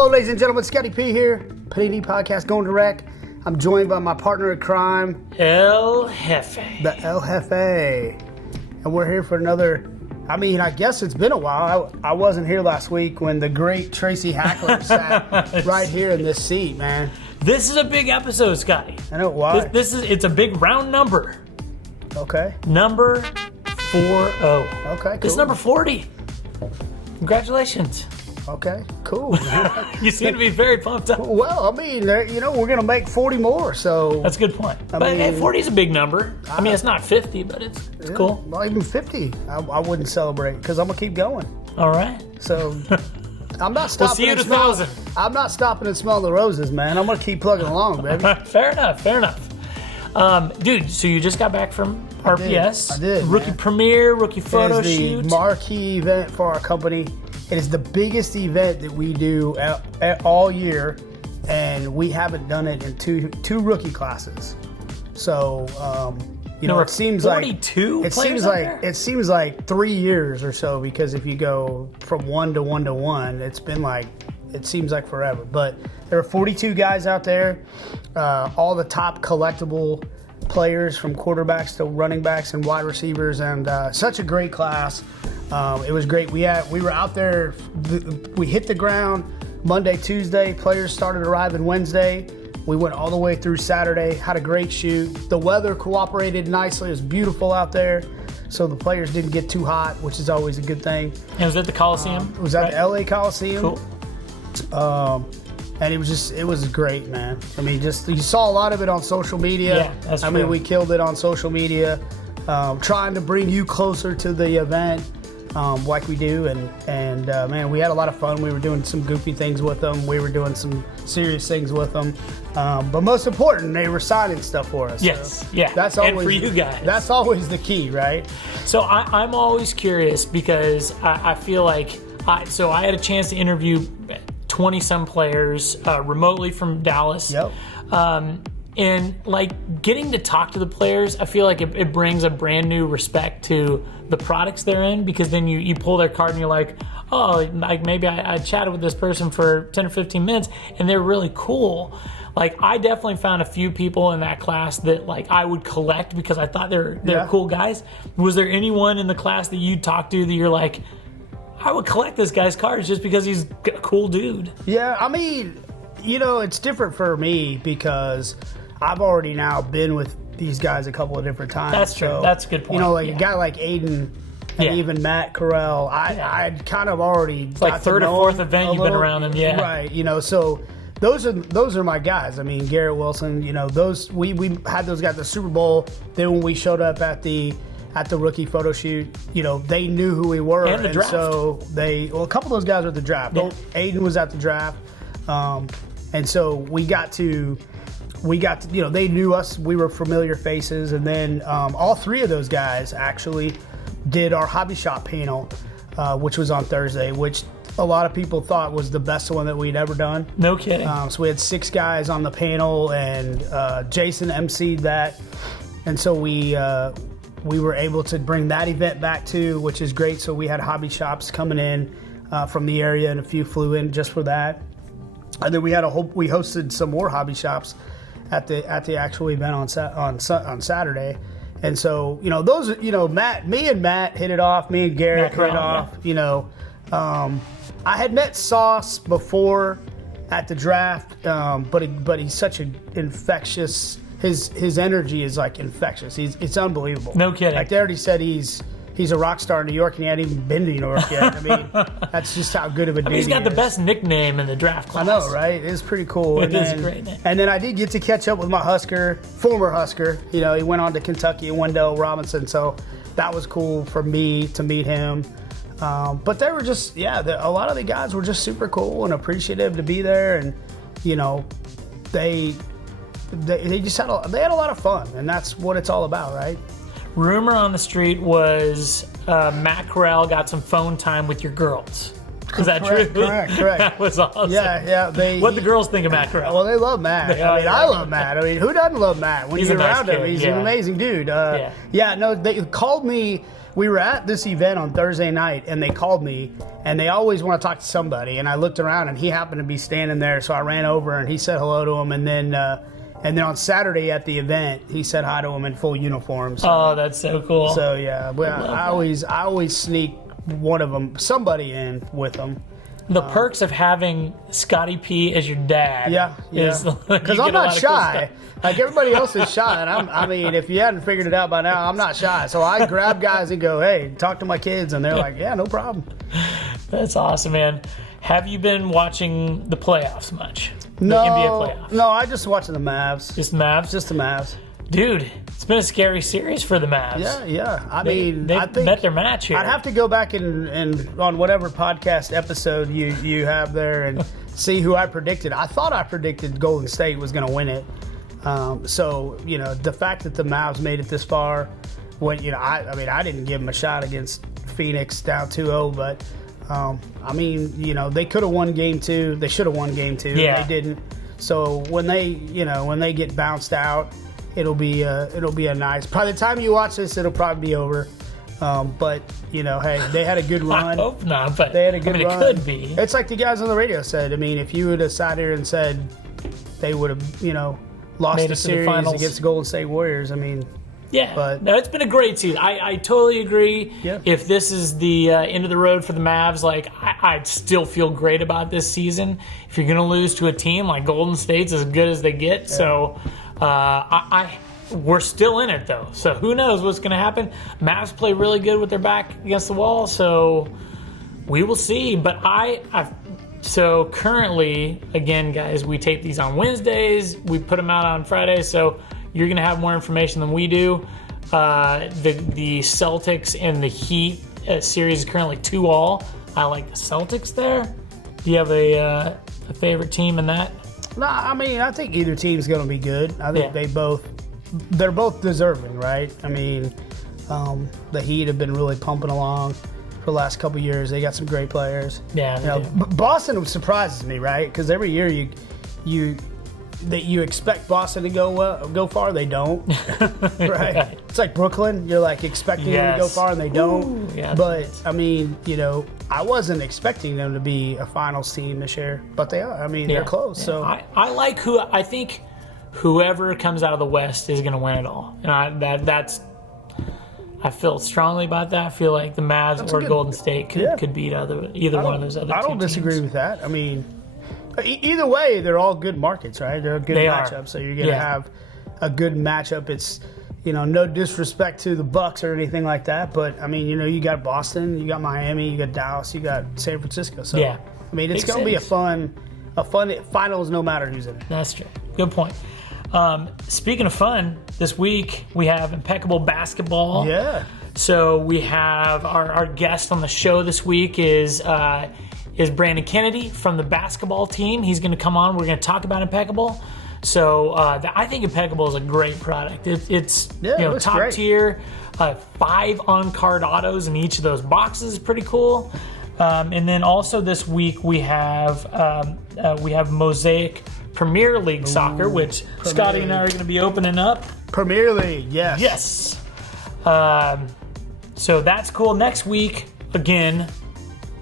Hello, ladies and gentlemen. Scotty P here. Panini Podcast Going Direct. I'm joined by my partner in crime, El Jefe. the El Jefe. And we're here for another, I guess it's been a while. I wasn't here last week when the great Tracy Hackler sat right here in this seat, man. This is a big episode, Scotty. I know why. It's a big round number. Okay. Number 40. Okay, cool. This is number 40. Congratulations. Okay, cool. You seem to be very pumped up. Well, we're going to make 40 more, so. That's a good point. But 40 is a big number. It's not 50, but it's cool. Well, even 50, I wouldn't celebrate because I'm going to keep going. All right. So. I'm not stopping. We'll see you at 1,000. I'm not stopping and smelling the roses, man. I'm gonna keep plugging along, baby. Fair enough. Dude, so you just got back from RPS. I did. Rookie premiere, rookie photo shoot. It is the marquee event for our company. It is the biggest event that we do all year, and we haven't done it in two rookie classes. So, it seems 42 it seems like 3 years or so, because if you go from 1 to 1 to 1, it seems like forever. But there are 42 guys out there, all the top collectible players from quarterbacks to running backs and wide receivers, and such a great class. It was great. We were out there. We hit the ground Monday, Tuesday. Players started arriving Wednesday. We went all the way through Saturday, had a great shoot. The weather cooperated nicely. It was beautiful out there, so the players didn't get too hot, which is always a good thing. And was it the Coliseum? It was at the LA Coliseum. Cool. And it was great, man. You saw a lot of it on social media. Yeah, that's true. We killed it on social media, trying to bring you closer to the event. Like we do, and man, we had a lot of fun. We were doing some goofy things with them. We were doing some serious things with them. But most important, they were signing stuff for us. Yes, so yeah. That's always, and for you guys. That's always the key, right? So I'm always curious because I feel like I had a chance to interview 20-some players remotely from Dallas. Yep. And getting to talk to the players, I feel like it brings a brand new respect to the products they're in, because then you pull their card and you're like, oh, maybe I chatted with this person for 10 or 15 minutes and they're really cool. I definitely found a few people in that class that I would collect because I thought they're cool guys. Was there anyone in the class that you talked to that you're like, I would collect this guy's cards just because he's a cool dude? Yeah, it's different for me because I've already now been with these guys a couple of different times. That's true. So, that's a good point. A guy like Aiden and even Matt Carell, I'd kind of already it's like third or fourth event you've been around him, yeah. Right, so those are my guys. Garrett Wilson, those we had those guys at the Super Bowl. Then when we showed up at the rookie photo shoot, they knew who we were. And the draft. So a couple of those guys were at the draft. Yeah. Aiden was at the draft. And so we got to, they knew us. We were familiar faces. And then all three of those guys actually did our hobby shop panel, which was on Thursday, which a lot of people thought was the best one that we'd ever done. No kidding. So we had 6 guys on the panel, and Jason emceed that. And so we were able to bring that event back too, which is great. So we had hobby shops coming in from the area, and a few flew in just for that. And then we hosted some more hobby shops at the actual event on Saturday. And so, those, me and Matt hit it off. Me and Garrett hit it off. Yeah. I had met Sauce before at the draft, but he's such an infectious. His energy is infectious. It's unbelievable. No kidding. They already said he's a rock star in New York, and he hadn't even been to New York yet. That's just how good of a dude he's got he the best nickname in the draft class. I know, right? It's pretty cool. It is a great name. And then I did get to catch up with my former Husker. He went on to Kentucky and Wendell Robinson, so that was cool for me to meet him. But they were just, a lot of the guys were just super cool and appreciative to be there, and they just had a lot of fun, and that's what it's all about, right? Rumor on the street was Matt Corral got some phone time with your girls. Is that true? Correct. That was awesome. Yeah. What the girls think of Matt Corral? Well, they love Matt. I love Matt. I mean, who doesn't love Matt? When you get around him, he's an amazing dude. They called me. We were at this event on Thursday night, and they called me, and they always want to talk to somebody. And I looked around, and he happened to be standing there, so I ran over, and he said hello to him, and then on Saturday at the event, he said hi to him in full uniform. So, oh, that's so cool. So yeah, I always sneak one of them, somebody in with them. The perks of having Scotty P as your dad. Yeah. Because I'm not shy. Like everybody else is shy. And I mean, if you hadn't figured it out by now, I'm not shy. So I grab guys and go, hey, talk to my kids. And they're like, yeah, no problem. That's awesome, man. Have you been watching the playoffs much? No, the NBA playoffs? No, I just watching the Mavs. Just the Mavs? Just the Mavs. Dude, it's been a scary series for the Mavs. Yeah. I think met their match here. I'd have to go back and on whatever podcast episode you have there and see who I predicted. I thought I predicted Golden State was going to win it. So, the fact that the Mavs made it this far, I didn't give them a shot against Phoenix down 2-0, but they could have won game 2. They should have won game 2. Yeah. They didn't. So when they get bounced out, it'll be a nice. By the time you watch this, it'll probably be over. But hey, they had a good run. I hope not, but they had a good run. It could be. It's like the guys on the radio said. I mean, if you would have sat here and said they would have, lost the series against the Golden State Warriors, I mean. Yeah, but no, it's been a great season. I totally agree. Yeah. If this is the end of the road for the Mavs, I'd still feel great about this season. If you're going to lose to a team like Golden State's as good as they get, so we're still in it though. So who knows what's going to happen? Mavs play really good with their back against the wall, so we will see. But so currently, again, guys, we tape these on Wednesdays. We put them out on Fridays, so you're going to have more information than we do. The Celtics and the Heat series is currently 2-2. I like the Celtics there. Do you have a favorite team in that? No, I mean, I think either team's going to be good. I think they're both deserving, right? I mean, the Heat have been really pumping along for the last couple of years. They got some great players. Yeah, Boston surprises me, right? Because every year you expect Boston to go far, they don't. Right? It's like Brooklyn. You're like expecting them to go far, and they don't. Ooh, but I mean, I wasn't expecting them to be a finals team this year, but they are. I mean, they're close. Yeah. So I think whoever comes out of the West is going to win it all, and I feel strongly about that. I feel like the Mavs or Golden State could beat either one of those other two I don't disagree with that. I mean, either way, they're all good markets, right? They're a good matchup, so you're going to have a good matchup. It's, no disrespect to the Bucks or anything like that, but I mean, you got Boston, you got Miami, you got Dallas, you got San Francisco. So I mean, it's going to be a fun finals, no matter who's in it. That's true. Good point. Speaking of fun, this week we have Impeccable basketball. Yeah. So we have our guest on the show this week is Brandon Kennedy from the basketball team. He's going to come on. We're going to talk about Impeccable. So I think Impeccable is a great product. It's top great. Tier. 5 on-card autos in each of those boxes is pretty cool. And then also this week we have Mosaic Premier League Soccer, which Scotty and I are going to be opening up. Premier League, yes. Yes. So that's cool. Next week, again,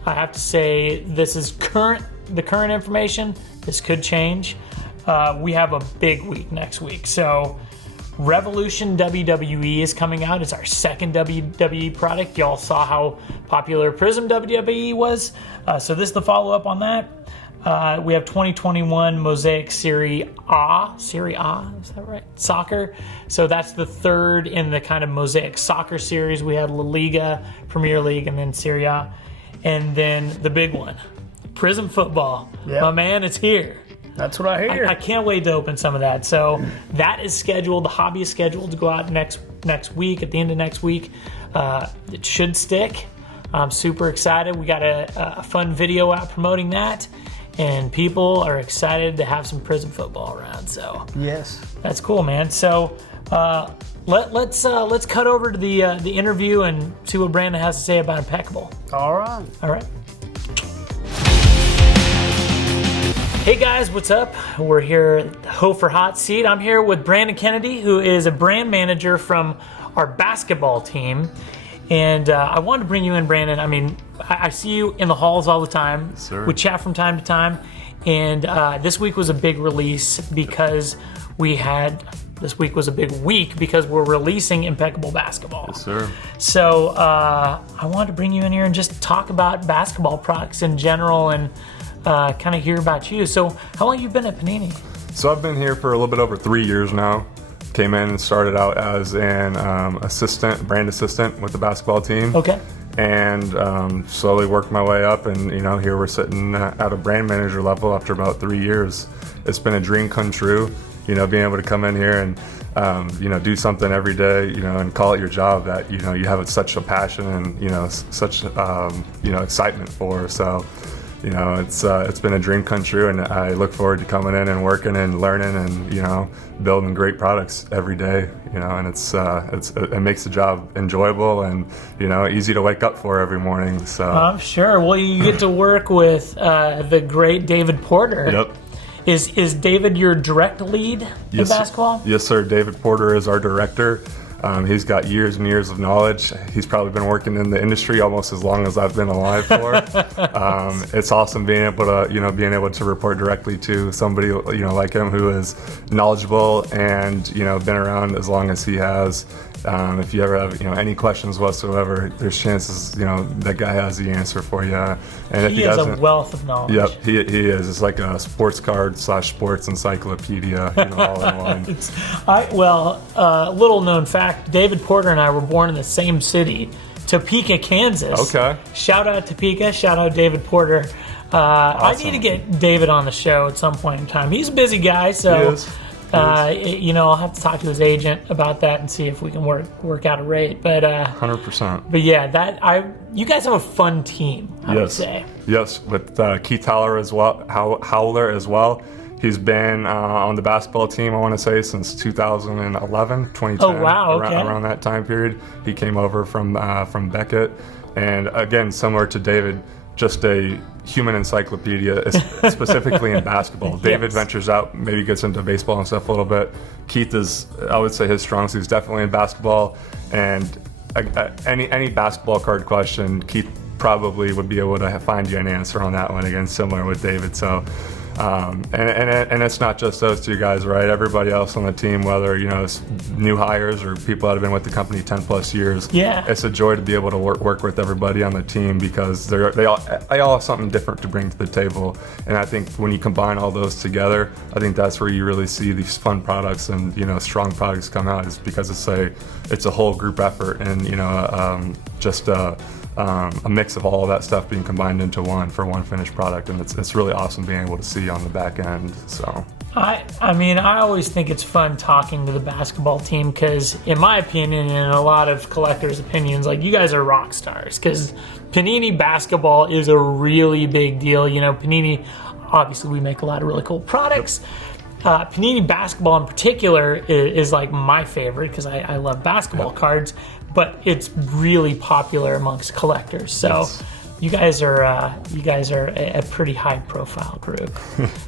I have to say this is the current information. This could change. We have a big week next week. So Revolution WWE is coming out. It's our second WWE product. Y'all saw how popular Prism WWE was. So this is the follow-up on that. We have 2021 Mosaic Serie A, is that right? Soccer. So that's the third in the kind of Mosaic soccer series. We had La Liga, Premier League, and then Serie A. And then the big one, Prism Football. Yep. My man, it's here. That's what I hear. I can't wait to open some of that. So that is scheduled. The hobby is scheduled to go out next week, at the end of next week. It should stick. I'm super excited. We got a fun video out promoting that. And people are excited to have some Prism Football around. So yes, that's cool, man. So let's cut over to the interview and see what Brandon has to say about Impeccable. All right. Hey guys, what's up? We're here at Hofer Hot Seat. I'm here with Brandon Kennedy, who is a brand manager from our basketball team. And I wanted to bring you in, Brandon. I mean, I see you in the halls all the time. Yes, sir. We chat from time to time. And this week was a big release because this week was a big week because we're releasing Impeccable basketball. Yes, sir. So I wanted to bring you in here and just talk about basketball products in general and kind of hear about you. So how long have you been at Panini? So I've been here for a little bit over 3 years now. Came in and started out as an brand assistant with the basketball team. Okay. And slowly worked my way up, and here we're sitting at a brand manager level after about 3 years. It's been a dream come true, being able to come in here and do something every day, and call it your job that you have such a passion and such excitement for. So it's been a dream come true, and I look forward to coming in and working and learning and building great products every day. And it makes the job enjoyable and easy to wake up for every morning. So I'm sure. Well, you get to work with the great David Porter. Yep. Is David your direct lead in basketball? Yes, sir. David Porter is our director. He's got years and years of knowledge. He's probably been working in the industry almost as long as I've been alive for. It's awesome being able to report directly to somebody like him who is knowledgeable and been around as long as he has. If you ever have any questions whatsoever, there's chances that guy has the answer for you. And if he has a wealth of knowledge. Yep, he is. It's like a sports card / sports encyclopedia, all in one. Little known fact: David Porter and I were born in the same city, Topeka, Kansas. Okay. Shout out Topeka. Shout out David Porter. Awesome. I need to get David on the show at some point in time. He's a busy guy, so. He is. I'll have to talk to his agent about that and see if we can work out a rate. But 100%. But yeah, you guys have a fun team. I would say. Yes, with Keith Howler as well. He's been on the basketball team, I want to say, since 2011, 2010. Oh wow! Okay. Around that time period, he came over from Beckett, and again, similar to David, just a human encyclopedia, specifically in basketball. Yes. David ventures out, maybe gets into baseball and stuff a little bit. Keith is, I would say, his strong suit is definitely in basketball, and any basketball card question, Keith probably would be able to find you an answer on that one. Again, similar with David. So. And it's not just those two guys, right? Everybody else on the team, whether it's new hires or people that have been with the company 10 plus years. Yeah, it's a joy to be able to work with everybody on the team because they all have something different to bring to the table. And I think when you combine all those together, I think that's where you really see these fun products and strong products come out. Is because it's a whole group effort and a mix of all of that stuff being combined into one for one finished product, and it's really awesome being able to see on the back end. So I mean, I always think it's fun talking to the basketball team because, in my opinion, and a lot of collectors' opinions, like you guys are rock stars because Panini basketball is a really big deal. Panini, obviously, we make a lot of really cool products. Yep. Panini basketball in particular is like my favorite because I love basketball cards, but it's really popular amongst collectors. So yes. You guys are a pretty high profile group.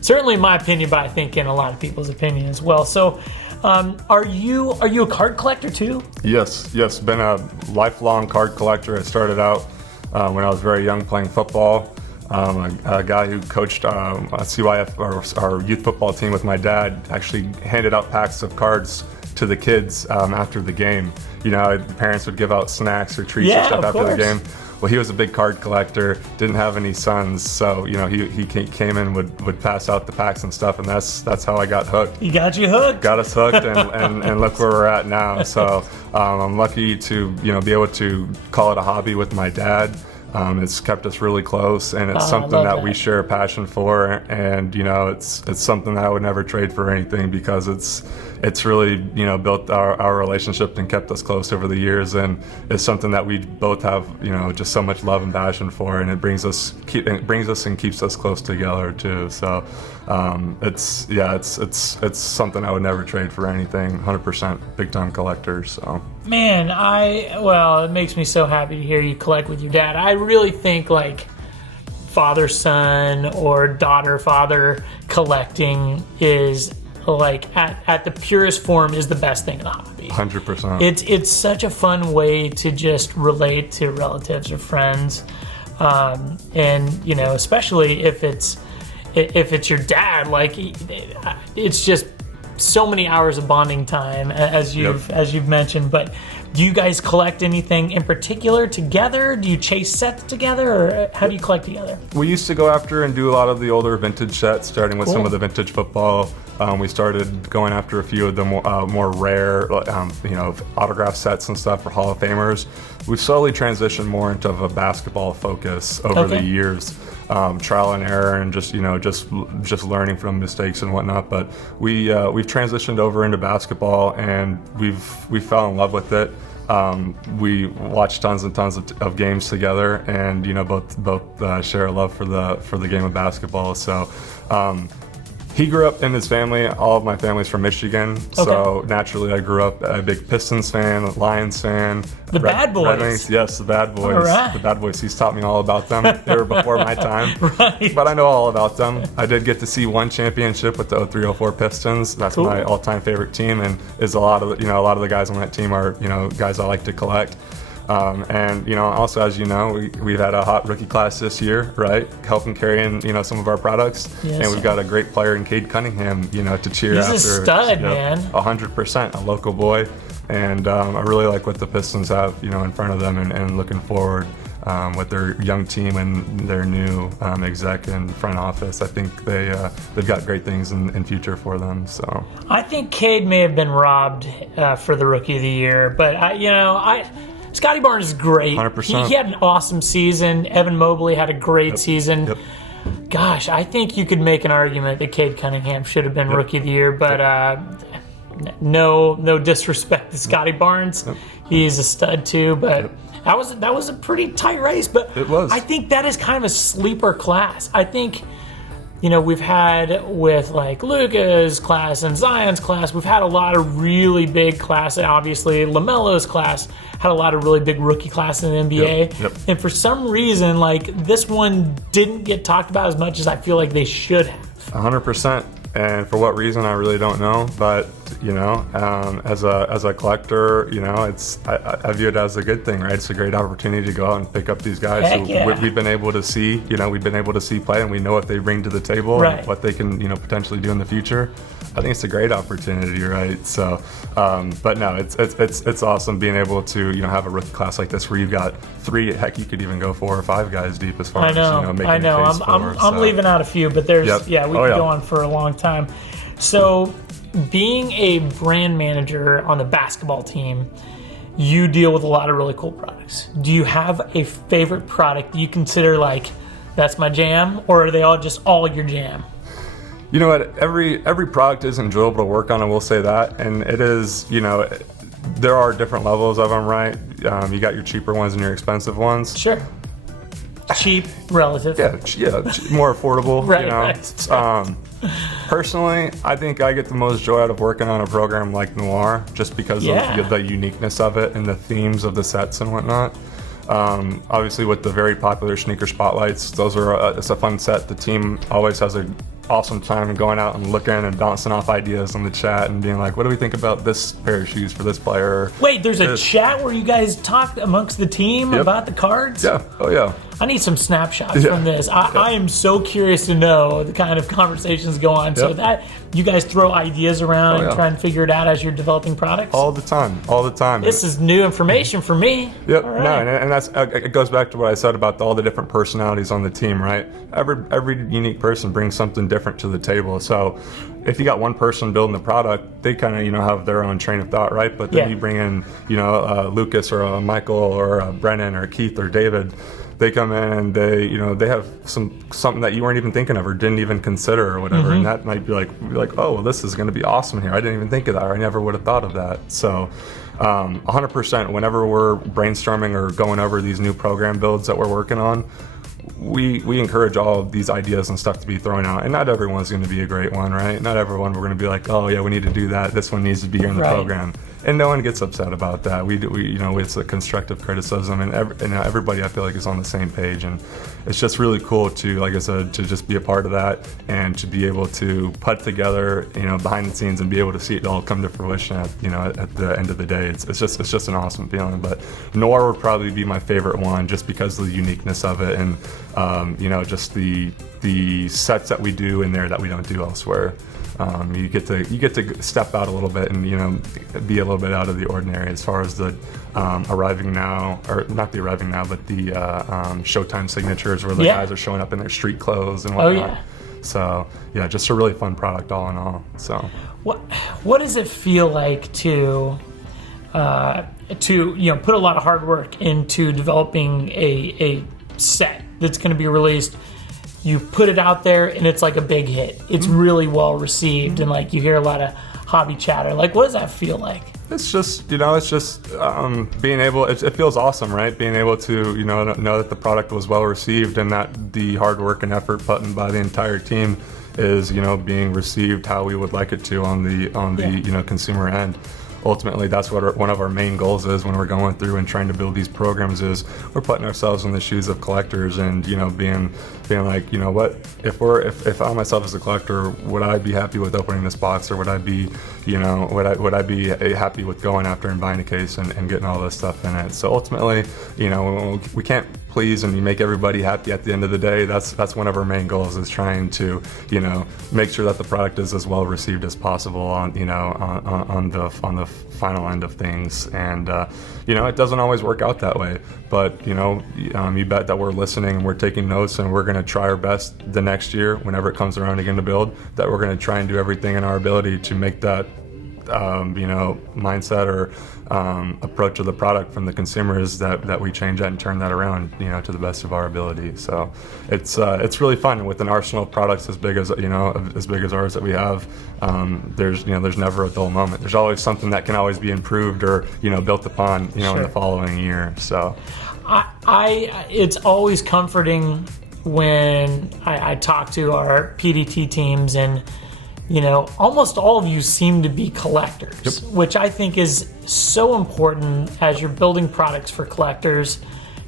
Certainly in my opinion, but I think in a lot of people's opinion as well. So are you a card collector too? Yes. Been a lifelong card collector. I started out when I was very young playing football. A guy who coached CYF, our youth football team with my dad, actually handed out packs of cards to the kids after the game. The parents would give out snacks or treats or stuff after the game. Well, he was a big card collector, didn't have any sons, so he came in, would pass out the packs and stuff, and that's how I got hooked. He got you hooked. Got us hooked, and look where we're at now. So I'm lucky to be able to call it a hobby with my dad. It's kept us really close, and it's something that we share a passion for, and it's something that I would never trade for anything because it's really built our relationship and kept us close over the years, and it's something that we both have just so much love and passion for, and it brings us and keeps us close together too. So it's something I would never trade for anything. 100% big time collector. So man, it makes me so happy to hear you collect with your dad. I really think father-son or daughter-father collecting is like at the purest form is the best thing in the hobby. 100%. It's such a fun way to just relate to relatives or friends, and you know, especially if it's your dad. Like, it's just so many hours of bonding time, as you've mentioned. But do you guys collect anything in particular together? Do you chase sets together, or how do you collect together? We used to go after and do a lot of the older vintage sets, starting with some of the vintage football. We started going after a few of the more rare, autograph sets and stuff for Hall of Famers. We've slowly transitioned more into a basketball focus over the years, trial and error, and just learning from mistakes and whatnot. But we've transitioned over into basketball, and we fell in love with it. We watched tons and tons of games together, and both share a love for the game of basketball. So. He grew up in his family. All of my family's from Michigan, so naturally I grew up a big Pistons fan, Lions fan. Bad Boys. Red Wings, yes, the Bad Boys. All right. The Bad Boys. He's taught me all about them. They were before my time, Right. but I know all about them. I did get to see one championship with the 03-04 Pistons. That's my all-time favorite team, and is a lot of the guys on that team are guys I like to collect. And also, as you know, we've had a hot rookie class this year, right? Helping carry in some of our products, and we've got a great player in Cade Cunningham, to cheer after. He's a stud, man. 100%, a local boy, and I really like what the Pistons have, in front of them, and looking forward with their young team and their new exec and front office. I think they've got great things in future for them. So I think Cade may have been robbed for the Rookie of the Year, but Scotty Barnes is great. 100%. He had an awesome season. Evan Mobley had a great season. Yep. Gosh, I think you could make an argument that Cade Cunningham should have been Rookie of the Year, but no disrespect to Scotty Barnes. He's a stud too, but that was a pretty tight race. But it was. I think that is kind of a sleeper class. I think we've had with like Luka's class and Zion's class, we've had a lot of really big classes. Obviously, LaMelo's class had a lot of really big rookie classes in the NBA. Yep. And for some reason, like, this one didn't get talked about as much as I feel like they should have. 100%. And for what reason, I really don't know. But as a collector, I view it as a good thing, right? It's a great opportunity to go out and pick up these guys we've been able to see, play, and we know what they bring to the table and what they can, potentially do in the future. I think it's a great opportunity, right? So, but no, it's awesome being able to have a rookie class like this where you've got 3, heck, you could even go 4 or 5 guys deep as far as making a case for. I'm leaving out a few, but there's we could go on for a long time. So, being a brand manager on the basketball team, you deal with a lot of really cool products. Do you have a favorite product that you consider like that's my jam, or are they all your jam? You know what? Every product is enjoyable to work on, I will say that. And it is, there are different levels of them, right? You got your cheaper ones and your expensive ones. Sure. Cheap, relative. Yeah, more affordable. Right. Personally, I think I get the most joy out of working on a program like Noir, just because of the uniqueness of it and the themes of the sets and whatnot. Obviously, with the very popular sneaker spotlights, those are it's a fun set. The team always has an awesome time going out and looking and bouncing off ideas in the chat and being like, what do we think about this pair of shoes for this player? Wait, there's a chat where you guys talk amongst the team about the cards? Yeah. Oh, yeah. I need some snapshots from this. I am so curious to know the kind of conversations go on. So that you guys throw ideas around and try and figure it out as you're developing products? All the time. This is new information for me. Yep. All right. No, and that's it goes back to what I said about all the different personalities on the team, right? Every unique person brings something different to the table. So if you got one person building the product, they kind of have their own train of thought, right? But then you bring in Lucas or a Michael or a Brennan or Keith or David. They come in and they have something that you weren't even thinking of or didn't even consider or whatever, and that might be like, oh, well, this is going to be awesome here. I didn't even think of that, or I never would have thought of that. So 100%, whenever we're brainstorming or going over these new program builds that we're working on, we encourage all of these ideas and stuff to be thrown out, and not everyone's going to be a great one, right? Not everyone we're going to be like, oh yeah, we need to do that. This one needs to be here in the program. and no one gets upset about that. We you know, it's a constructive criticism, and everybody I feel like is on the same page, and it's just really cool to, like I said, to just be a part of that and to be able to put together, you know, behind the scenes and be able to see it all come to fruition at, you know, at the end of the day. It's just an awesome feeling. But Noir would probably be my favorite one, just because of the uniqueness of it, and you know, just the sets that we do in there that we don't do elsewhere. You get to step out a little bit and, you know, be a little bit out of the ordinary as far as the arriving now, or not the arriving now, but the Showtime signatures where the guys are showing up in their street clothes and whatnot. Oh, yeah. So yeah, just a really fun product all in all. So what does it feel like to you know, put a lot of hard work into developing a set that's going to be released? You put it out there and it's like a big hit. It's really well received, and like you hear a lot of hobby chatter. Like, what does that feel like? It's just, you know, it's just being able, it feels awesome, right? Being able to, you know that the product was well received and that the hard work and effort put in by the entire team is, you know, being received how we would like it to on the you know, consumer end. Ultimately, that's what one of our main goals is when we're going through and trying to build these programs, is we're putting ourselves in the shoes of collectors and, you know, being like, you know what, if I myself as a collector, would I be happy with opening this box, or would I be, you know, would I be happy with going after and buying a case and getting all this stuff in it? So ultimately, you know, we can't please and make everybody happy at the end of the day. That's one of our main goals, is trying to, you know, make sure that the product is as well received as possible on, you know, on the final end of things. And you know, it doesn't always work out that way, but you know, you bet that we're listening and we're taking notes, and we're going to try our best the next year, whenever it comes around again to build, that we're going to try and do everything in our ability to make that you know, mindset or approach of the product from the consumers, that we change that and turn that around, you know, to the best of our ability. So it's really fun with an arsenal of products as big as, you know, as big as ours that we have. There's never a dull moment. There's always something that can always be improved or, you know, built upon, you know, in the following year. So it's always comforting when I talk to our PDT teams, and you know, almost all of you seem to be collectors, which I think is so important as you're building products for collectors,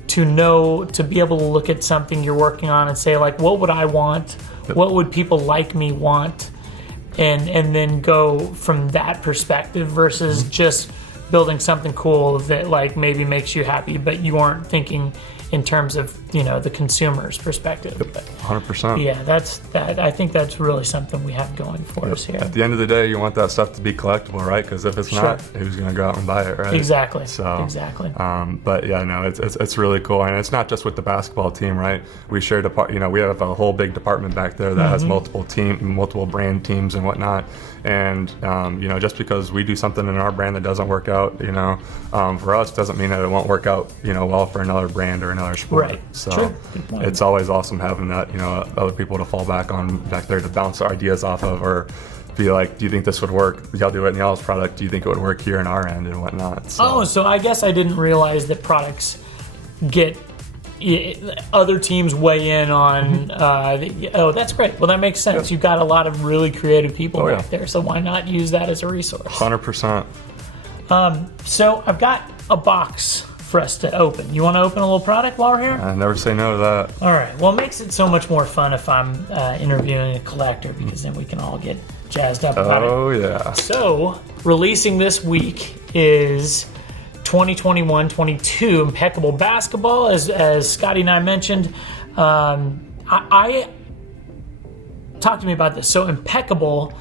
to know, to be able to look at something you're working on and say, like, what would I want? What would people like me want? And then go from that perspective versus just building something cool that like maybe makes you happy, but you aren't thinking in terms of, you know, the consumer's perspective. 100%. Yeah, I think that's really something we have going for us here. At the end of the day, you want that stuff to be collectible, right? Because if it's not, who's going to go out and buy it, right? Exactly. So exactly. But yeah, no, it's really cool, and it's not just with the basketball team, right? We share you know, we have a whole big department back there that has multiple brand teams and whatnot. And you know, just because we do something in our brand that doesn't work out, you know, for us, doesn't mean that it won't work out, you know, well for another brand or another sport. Right. So it's always awesome having that, you know, other people to fall back there to bounce ideas off of, or be like, do you think this would work? Y'all do it in y'all's product. Do you think it would work here in our end and whatnot? So I guess I didn't realize that products get other teams weigh in on. That's great. Well, that makes sense. You've got a lot of really creative people back there, so why not use that as a resource? 100%. So I've got a box for us to open. You want to open a little product while we're here? I never say no to that. All right. Well, it makes it so much more fun if I'm interviewing a collector, because then we can all get jazzed up about it. Oh, yeah. So, releasing this week is 2021-22 Impeccable Basketball, as Scotty and I mentioned. I talk to me about this. So, Impeccable,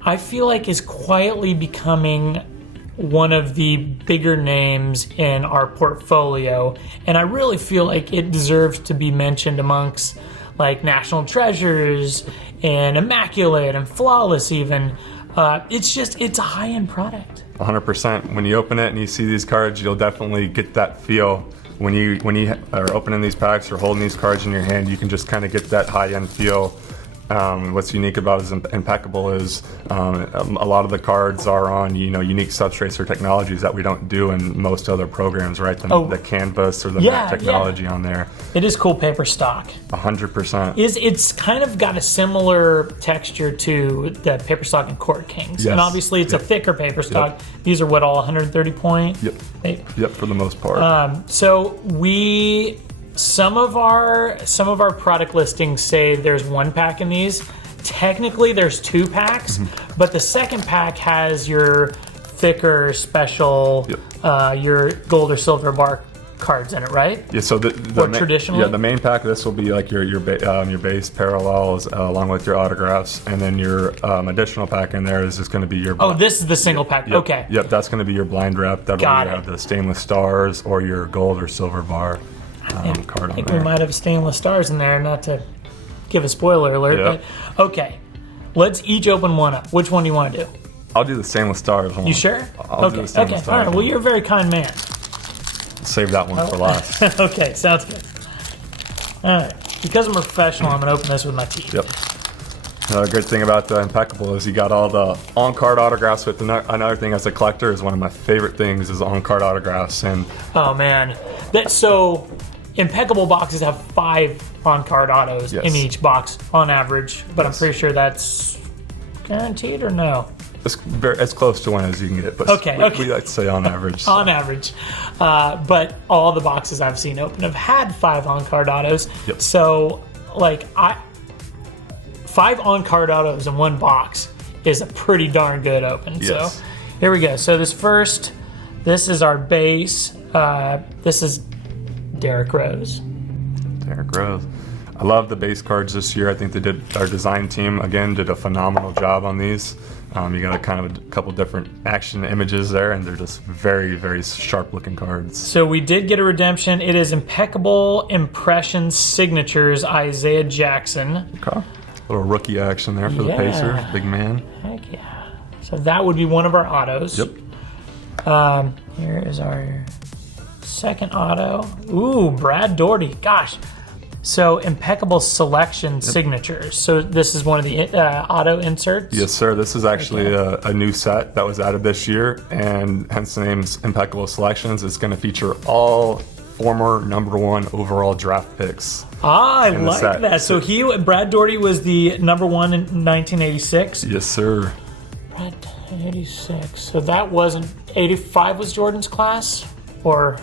I feel like, is quietly becoming one of the bigger names in our portfolio, and I really feel like it deserves to be mentioned amongst like National Treasures and Immaculate and Flawless even. It's a high-end product. 100%. When you open it and you see these cards, you'll definitely get that feel. When you are opening these packs or holding these cards in your hand, you can just kind of get that high-end feel What's unique about is Impeccable is a lot of the cards are on unique substrates or technologies that we don't do in most other programs, right? The canvas or the matte technology on there. It is cool paper stock. 100%. It's kind of got a similar texture to the paper stock in Court Kings, and obviously it's a thicker paper stock. These are what, all 130 point? Yep, for the most part. So some of our product listings say there's 1 pack in these. Technically, there's 2 packs, but the second pack has your thicker special, your gold or silver bar cards in it, right? Yeah. So traditionally, the main pack of this will be like your base parallels along with your autographs, and then your additional pack in there is just going to be your. This is the single pack. Yep, Okay. Yep, that's going to be your blind rep. That'll have the stainless stars or your gold or silver bar. Card I think we might have stainless stars in there, not to give a spoiler alert, but okay. Let's each open one up. Which one do you want to do? I'll do the stainless stars one. You sure? I'll do the stainless stars. All right. Well, you're a very kind man. Save that one for last. Okay, sounds good. All right. Because I'm a professional, I'm going to open this with my teeth. Yep. Another great thing about the Impeccable is you got all the on-card autographs. With another thing as a collector is one of my favorite things is on-card autographs. And oh man, so Impeccable boxes have 5 on-card autos in each box on average, but I'm pretty sure that's guaranteed or no? It's as close to one as you can get, but we like to say on average. On average. But all the boxes I've seen open have had 5 on-card autos. Yep. So, 5 on-card autos in one box is a pretty darn good open. Yes. So, here we go. So this is our base. This is Derrick Rose. I love the base cards this year. I think our design team again did a phenomenal job on these. You got a couple different action images there, and they're just very, very sharp looking cards. So we did get a redemption. It is Impeccable Impressions Signatures Isaiah Jackson. Okay. Little rookie action there for the Pacer, big man. Heck yeah. So that would be one of our autos. Yep. Here is our second auto. Ooh, Brad Daugherty. Gosh. So Impeccable Selection Signatures. So this is one of the auto inserts? Yes, sir. This is actually a new set that was added this year, and hence the name's Impeccable Selections. It's going to feature all former #1 overall draft picks. I like that. So Brad Daugherty was the #1 in 1986? Yes, sir. Brad 86. So that wasn't 85 was Jordan's class? Or...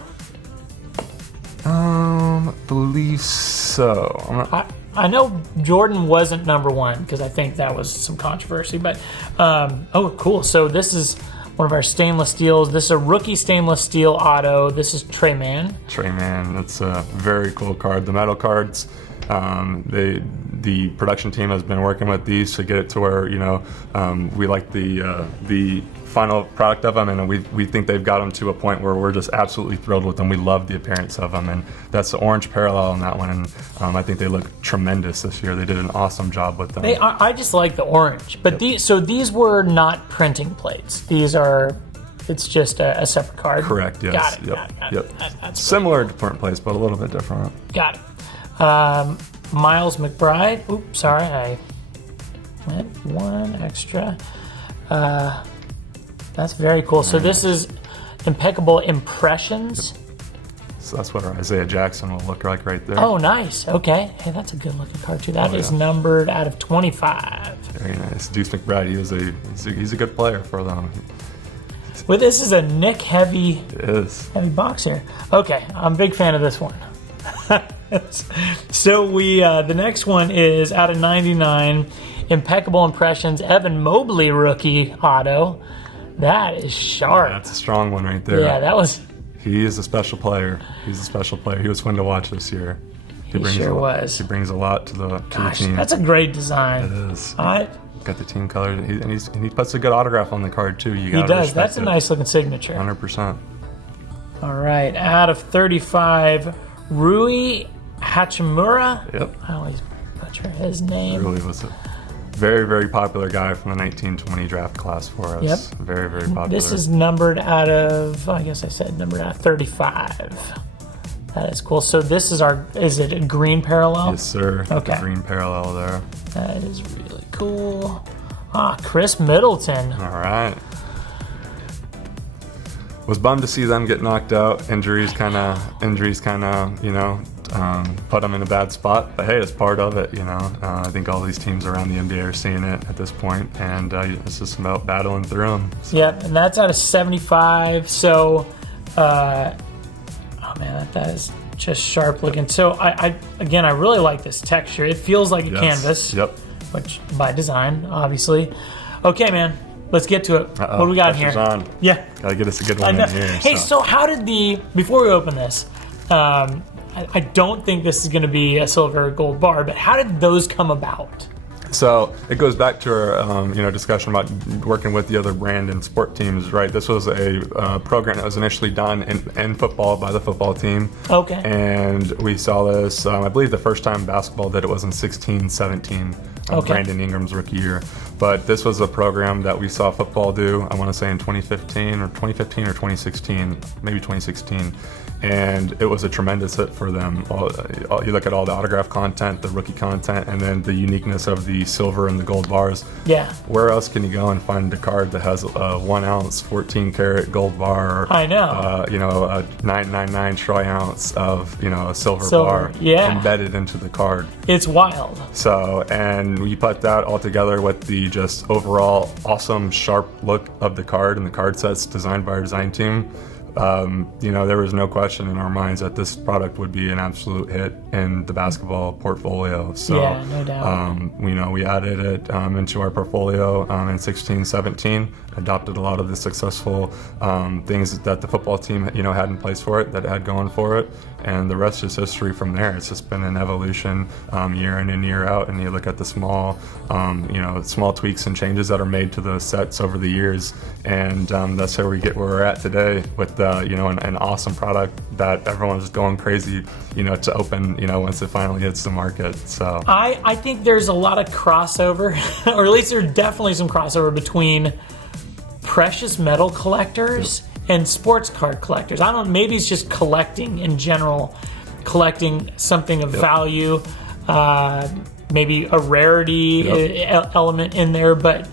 believe so. I know Jordan wasn't #1 because I think that was some controversy. But cool. So this is one of our stainless steels. This is a rookie stainless steel auto. This is Trey Man. That's a very cool card. The metal cards, the production team has been working with these to get it to where we like the final product of them, and we think they've got them to a point where we're just absolutely thrilled with them. We love the appearance of them, and that's the orange parallel on that one, and I think they look tremendous this year. They did an awesome job with them. I just like the orange, but these were not printing plates. It's just a separate card. Correct, yes. Got it. Yep. That's similar to print plates, but a little bit different. Got it. Miles McBride. Oops, sorry, I went one extra. That's very cool. So this is Impeccable Impressions. Yep. So that's what our Isaiah Jackson will look like right there. Oh, nice. Okay. Hey, that's a good looking card too. That is numbered out of 25. Very nice. Deuce McBride, he's a good player for them. Well, this is a Nick heavy boxer. Okay, I'm a big fan of this one. So the next one is out of 99, Impeccable Impressions, Evan Mobley rookie auto. That is sharp. That's a strong one right there. Yeah, that was. He is a special player. He was fun to watch this year. He sure was. He brings a lot to the team. That's a great design. It is. Got the team color, and he puts a good autograph on the card too. He does. That's a nice looking signature. 100%. All right, out of 35, Rui Hachimura. Yep. I always butcher his name. Really was a very, very popular guy from the 1920 draft class for us. Yep. Very, very popular. This is numbered out of, numbered out of 35. That is cool. So this is is it a green parallel? Yes, sir. Okay. The green parallel there. That is really cool. Chris Middleton. All right. Was bummed to see them get knocked out. Injuries kind of, put them in a bad spot. But hey, it's part of it, I think all these teams around the NBA are seeing it at this point, and it's just about battling through them. So. Yep, and that's out of 75. So, that is just sharp looking. So I really like this texture. It feels like a canvas. Yep. Which by design, obviously. Okay, man. Let's get to it. What do we got here? On. Yeah. Gotta get us a good one in here. Hey, so how did before we open this, I don't think this is going to be a silver or gold bar, but how did those come about? So it goes back to our discussion about working with the other brand and sport teams, right? This was a program that was initially done in football by the football team. Okay. And we saw this, I believe the first time basketball did it was in 16-17, Brandon Ingram's rookie year. But this was a program that we saw football do, I want to say in 2015 or 2016, maybe 2016. And it was a tremendous hit for them. You look at all the autograph content, the rookie content, and then the uniqueness of the silver and the gold bars. Yeah. Where else can you go and find a card that has a 1 ounce, 14 karat gold bar? Or, I know. A 999 troy ounce of a silver bar embedded into the card. It's wild. So, and we put that all together with the just overall awesome, sharp look of the card and the card sets designed by our design team. There was no question in our minds that this product would be an absolute hit in the basketball portfolio. So, yeah, no doubt. We added it into our portfolio in 16-17, adopted a lot of the successful things that the football team, had in place for it, that it had going for it, and the rest is history from there. It's just been an evolution year in and year out, and you look at the small tweaks and changes that are made to the sets over the years, and that's how we get where we're at today with an awesome product that everyone's going crazy, to open, once it finally hits the market. So I think there's a lot of crossover, or at least there's definitely some crossover between precious metal collectors and sports card collectors. I don't know, maybe it's just collecting in general, collecting something of value, maybe a rarity element in there, but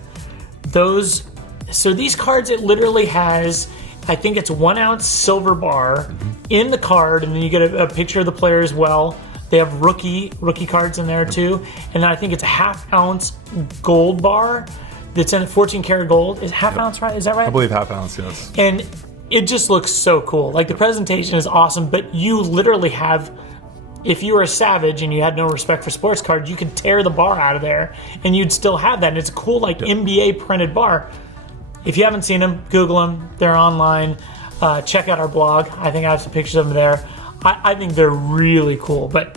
these cards, it literally has, I think it's 1 ounce silver bar in the card, and then you get a picture of the player as well. They have rookie cards in there too, and then I think it's a 1/2 ounce gold bar that's in 14 karat gold. Is half ounce right? Is that right? I believe 1/2 ounce, yes. And it just looks so cool. Like the presentation is awesome, but you literally have, if you were a savage and you had no respect for sports cards, you could tear the bar out of there and you'd still have that. And it's a cool, like NBA printed bar. If you haven't seen them, Google them. They're online. Check out our blog. I think I have some pictures of them there. I think they're really cool, but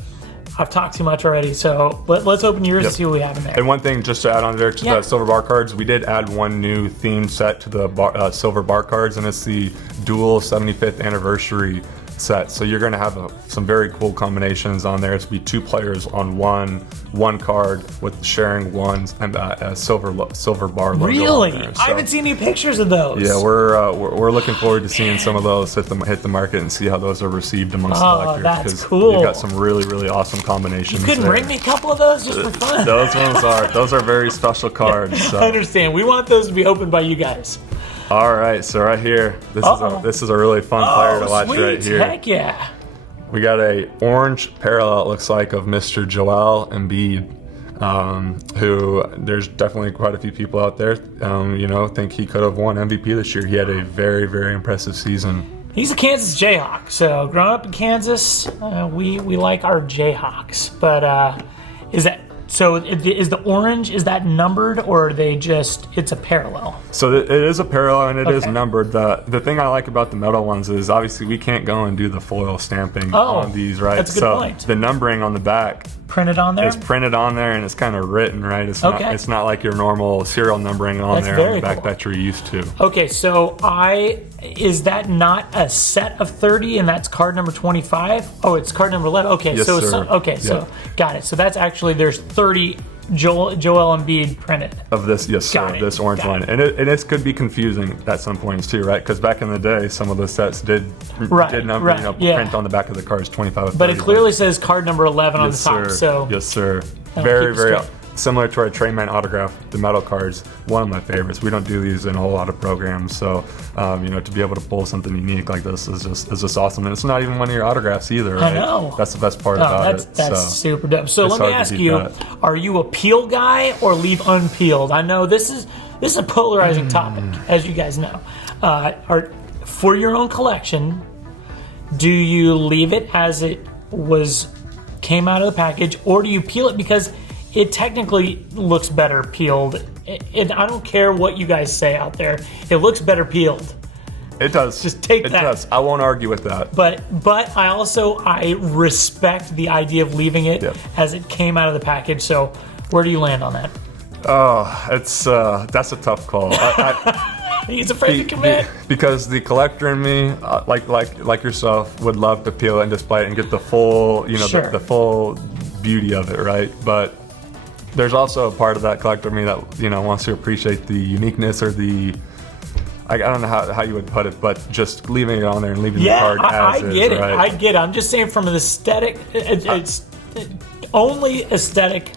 I've talked too much already, so let's open yours and see what we have in there. And one thing, just to add on there to the silver bar cards, we did add one new theme set to the silver bar cards, and it's the dual 75th anniversary set. So you're going to have some very cool combinations on there. It's be 2 players on one card with sharing one silver bar logo. Really? On there. So, I haven't seen any pictures of those. Yeah, we're looking forward to seeing some of those hit the market and see how those are received amongst collectors. That's cool. You've got some really, really awesome combinations. You couldn't bring me a couple of those just for fun. Those are very special cards. So. I understand. We want those to be opened by you guys. All right, so right here, this is a really fun player to watch right here. Heck yeah. We got a orange parallel, it looks like, of Mr. Joel Embiid, who there's definitely quite a few people out there, think he could have won MVP this year. He had a very, very impressive season. He's a Kansas Jayhawk, so growing up in Kansas, we like our Jayhawks. But is the orange, is that numbered, or are they just, it's a parallel? So it is a parallel and it is numbered. The thing I like about the metal ones is obviously we can't go and do the foil stamping on these, right? That's a good point. The numbering on the back printed on there? It's printed on there and it's kind of written, right? It's not like your normal serial numbering on That's there on the back cool. that you're used to. Okay, so is that not a set of 30 and that's card number 25? Oh, it's card number 11. Okay, yes, so sir. So got it. So that's actually, there's 30 Joel Embiid printed. Of this, yes, sir, this orange one. And it could be confusing at some points too, right? Because back in the day, some of the sets did print on the back of the cards 25 or 30. But it clearly says card number 11 on the top. Sir. So yes, sir. Very, very. similar to our Trayman autograph, the metal cards, one of my favorites. We don't do these in a whole lot of programs, so to be able to pull something unique like this is just awesome. And it's not even one of your autographs either, right? I know. That's the best part about it. That's super dope. So let me ask you, that. are you a peel guy or leave unpeeled? I know this is a polarizing topic, as you guys know. For your own collection, do you leave it as it came out of the package, or do you peel it because it technically looks better peeled? I don't care what you guys say out there. It looks better peeled. It does. Just take that. It does. I won't argue with that. But I respect the idea of leaving it as it came out of the package. So where do you land on that? Oh, that's a tough call. He's afraid to commit. Because the collector in me, like yourself, would love to peel it and display it and get the full, the full beauty of it, right? But there's also a part of that collector in me that wants to appreciate the uniqueness or the, I don't know how you would put it, but just leaving it on there and leaving the card as is. I get it. I'm just saying from an aesthetic, it's only aesthetic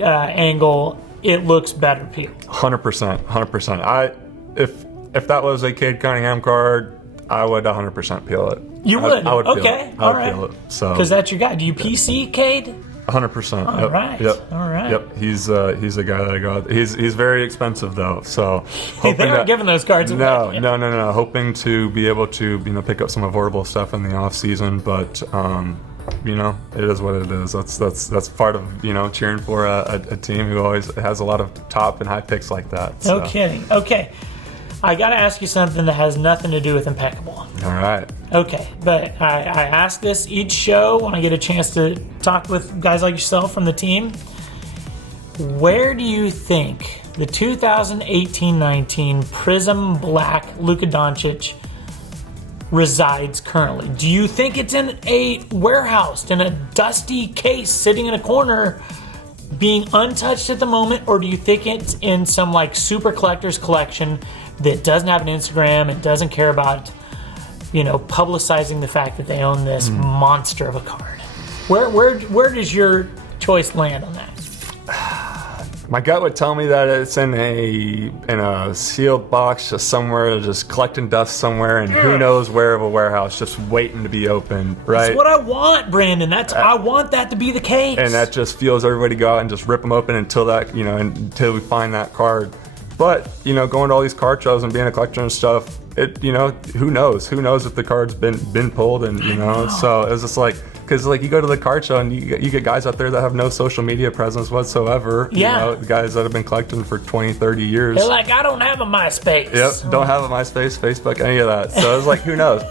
angle. It looks better peeled. 100%. If that was a Cade Cunningham card, I would 100% peel it. You would? I would peel Okay. it. I would peel it. So because that's your guy. Do you PC Cade? 100%. All right. Yep. All right. Yep. He's a guy that I go. He's very expensive though. So they aren't giving those cards away. No. Hoping to be able to pick up some affordable stuff in the off season, but it is what it is. That's part of cheering for a team who always has a lot of top and high picks like that. So. No kidding. Okay, I got to ask you something that has nothing to do with Impeccable. All right. Okay, but I ask this each show when I get a chance to talk with guys like yourself from the team. Where do you think the 2018-19 Prism Black Luka Doncic resides currently? Do you think it's in a warehouse, in a dusty case, sitting in a corner, being untouched at the moment, or do you think it's in some super collector's collection that doesn't have an Instagram and doesn't care about, publicizing the fact that they own this monster of a card? Where does your choice land on that? My gut would tell me that it's in a sealed box just somewhere, just collecting dust somewhere, and who knows where of a warehouse, just waiting to be opened, right? That's what I want, Brandon. I want that to be the case. And that just fuels everybody to go out and just rip them open until we find that card. But going to all these card shows and being a collector and stuff, who knows? Who knows if the card's been pulled? And so it's just because you go to the card show and you get guys out there that have no social media presence whatsoever. Yeah. Guys that have been collecting for 20, 30 years. They're like, I don't have a MySpace. Yep, don't have a MySpace, Facebook, any of that. So it's who knows?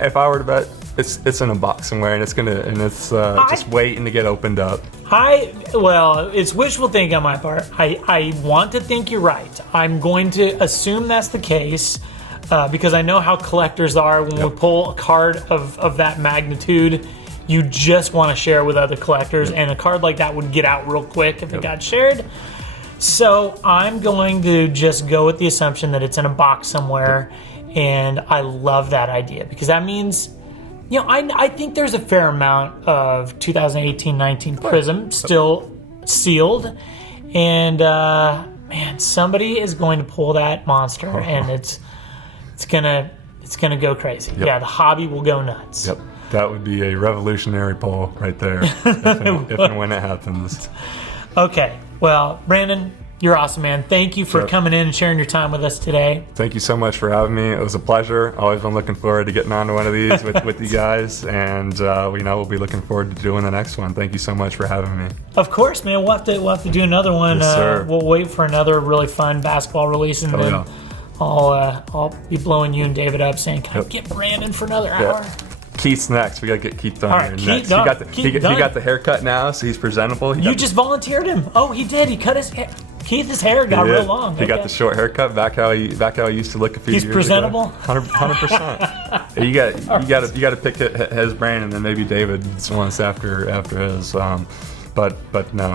If I were to bet, it's in a box somewhere and it's just waiting to get opened up. It's wishful thinking on my part. I want to think you're right. I'm going to assume that's the case because I know how collectors are. When we pull a card of that magnitude, you just want to share with other collectors, and a card like that would get out real quick if it got shared. So I'm going to just go with the assumption that it's in a box somewhere, and I love that idea because that means, I think there's a fair amount of 2018-19 Prism still sealed, and somebody is going to pull that monster, and it's gonna go crazy. Yep. Yeah, the hobby will go nuts. Yep. That would be a revolutionary poll right there, if and when it happens. Okay. Well, Brandon, you're awesome, man. Thank you for coming in and sharing your time with us today. Thank you so much for having me. It was a pleasure. Always been looking forward to getting on to one of these with you guys, and we'll be looking forward to doing the next one. Thank you so much for having me. Of course, man. We'll have to do another one. Yes, sir. We'll wait for another really fun basketball release, and then I'll be blowing you and David up saying, "Can I get Brandon for another hour?" Keith's next. We gotta get Keith on here next. Keith he got the haircut now, so he's presentable. You just volunteered him. Oh, he did. He cut his hair. Keith's hair got real long. He got the short haircut back how he used to look a few years ago. He's presentable. 100%. You got to pick his brain, and then maybe David's once after his. But no,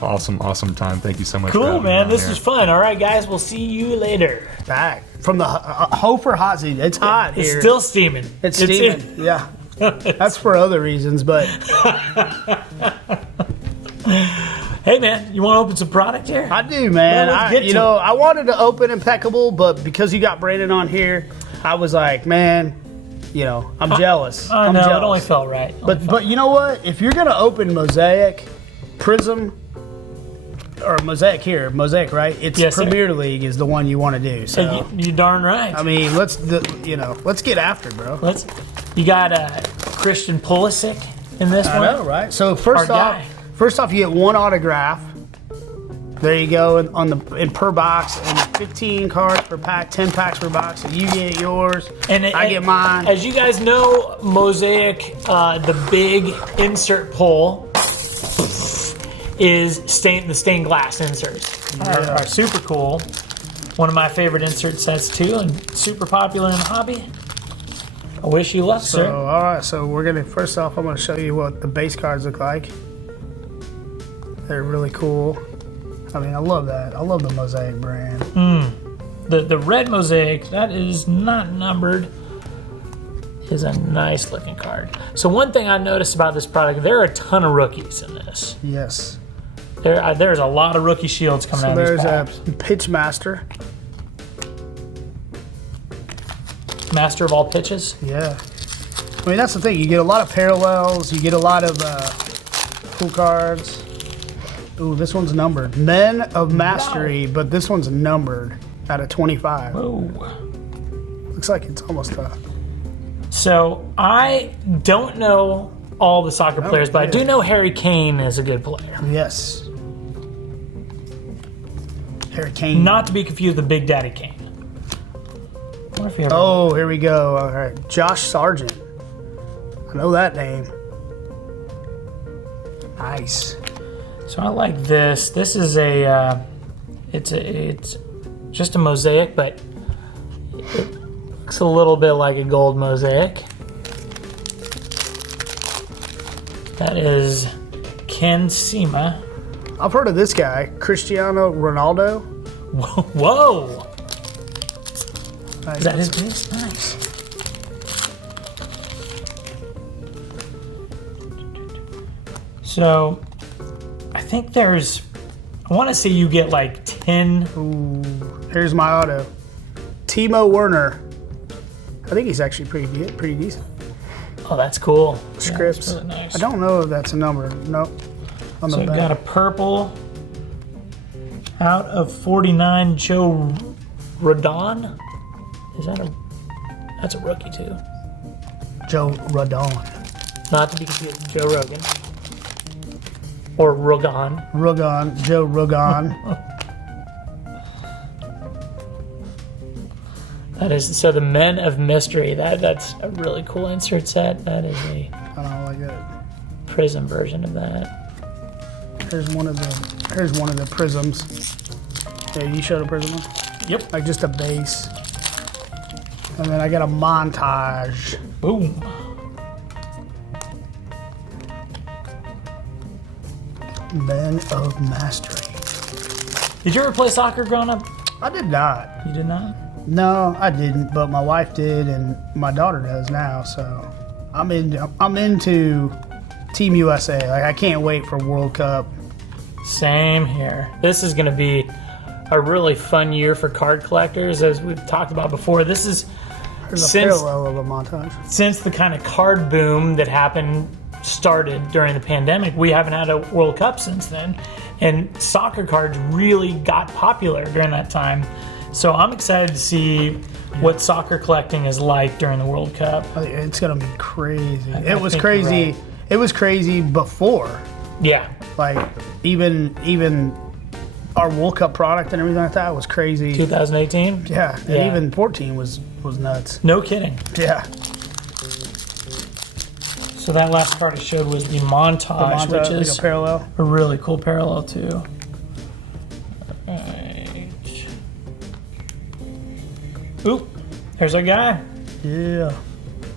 awesome time. Thank you so much. Cool, for having man. me This was fun. All right, guys. We'll see you later. Back from the Hofer hot seat. It's hot here. It's still steaming. It's steaming. Yeah. That's for other reasons, but Hey, man, you want to open some product here? I do, man. Well, let's get to it. I wanted to open Impeccable, but because you got Brandon on here, I was like, man, I'm jealous. I know, jealous. it only felt right. But you know what? If you're gonna open Mosaic, Prism, or Mosaic, right? It's Yes, sir. Premier League is the one you want to do. So You darn right. I mean, let's get after it, bro. You got Christian Pulisic in this one. I know, right? So first Our off, you get one autograph. There you go, in per box, and 15 cards per pack, 10 packs per box. So you get yours, I get mine. As you guys know, Mosaic, the big insert pull is the stained glass inserts. Yeah. Are super cool. One of my favorite insert sets too, and super popular in the hobby. I wish you luck, So sir. all right, so first off, I'm gonna show you what the base cards look like. They're really cool. I mean, I love that. I love the Mosaic brand. The red Mosaic, that is not numbered, is a nice looking card. So one thing I noticed about this product, there are a ton of rookies in this. Yes. There's a lot of rookie shields coming out of There's these packs. a Pitch Master. Master of all pitches. Yeah. I mean, that's the thing. You get a lot of parallels. You get a lot of cool cards. Ooh, this one's numbered. Men of Mastery, but this one's numbered out of 25. Whoa. Looks like it's almost a... So I don't know all the soccer players, but I do know Harry Kane is a good player. Yes. Harry Kane. Not to be confused with Big Daddy Kane. I wonder if he ever... Oh, here we go. All right. Josh Sargent. I know that name. Nice. So I like this. This is it's just a mosaic, but it looks a little bit like a gold mosaic. That is Ken Sema. I've heard of this guy, Cristiano Ronaldo. Whoa! Nice. Is that his base? Nice. So, I think I want to say you get like 10. Ooh, here's my auto. Timo Werner. I think he's actually pretty good, pretty decent. Oh, that's cool. Scripts. Yeah, that's really nice. I don't know if that's a number. Nope. On So the we back. got a purple out of 49, Joe Rodon. That's a rookie too. Joe Rodon. Not to be confused with Joe Rogan. Or Rogan. Joe Rogan. That is, so the Men of Mystery, that's a really cool insert set. That is a I don't like it. prism version of that. Here's one of the prisms. Yeah, you showed a prism one? Yep. Like just a base. And then I got a montage. Boom. Men of Mastery. Did you ever play soccer growing up? I did not. You did not? No, I didn't, but my wife did, and my daughter does now. So I'm into Team USA. Like I can't wait for World Cup. Same here. This is going to be a really fun year for card collectors, as we've talked about before. This is There's a parallel of a montage. since the kind of card boom that started during the pandemic. We haven't had a World Cup since then, and soccer cards really got popular during that time. So I'm excited to see what soccer collecting is like during the World Cup. It's gonna be crazy. I It was think you're crazy. right. It was crazy before. Yeah. Like even our World Cup product and everything like that was crazy. 2018? Yeah, and Yeah. even 14 was nuts. No kidding. Yeah, So that last card I showed was the montage, which like is a parallel. a really cool parallel too. Alright. Oop, there's our guy, Yeah.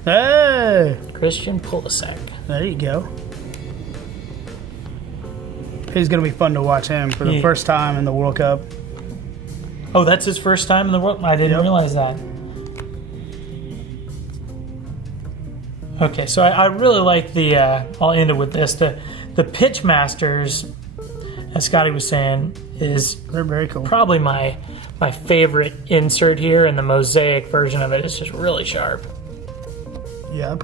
Hey, Christian Pulisic. there you go. He's gonna be fun to watch him for the Yeah. first time in the World Cup. Oh, that's his first time in the world? I didn't Yep. realize that. Okay, so I really like the, I'll end it with this, the Pitch Masters, as Scotty was saying, is They're very cool. probably my favorite insert here, and the Mosaic version of it is just really sharp. Yeah, I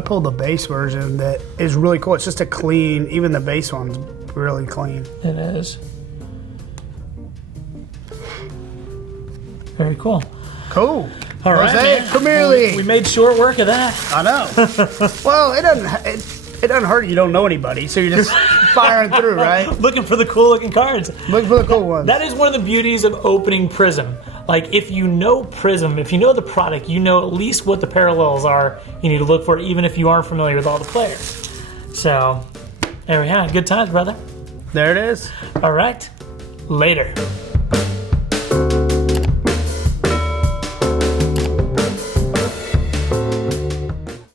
pulled the base version that is really cool. It's just a clean, even the base one's really clean. It is. Very cool. Cool. All right, Mosaic man. Premier League. We made short work of that. I know. Well, it doesn't hurt you don't know anybody, so you're just firing through, right? Looking for the cool looking cards. Look for the cool ones. That is one of the beauties of opening Prism. Like, if you know Prism, if you know the product, you know at least what the parallels are you need to look for, even if you aren't familiar with all the players. So, there we have it. Good times, brother. There it is. All right. Later.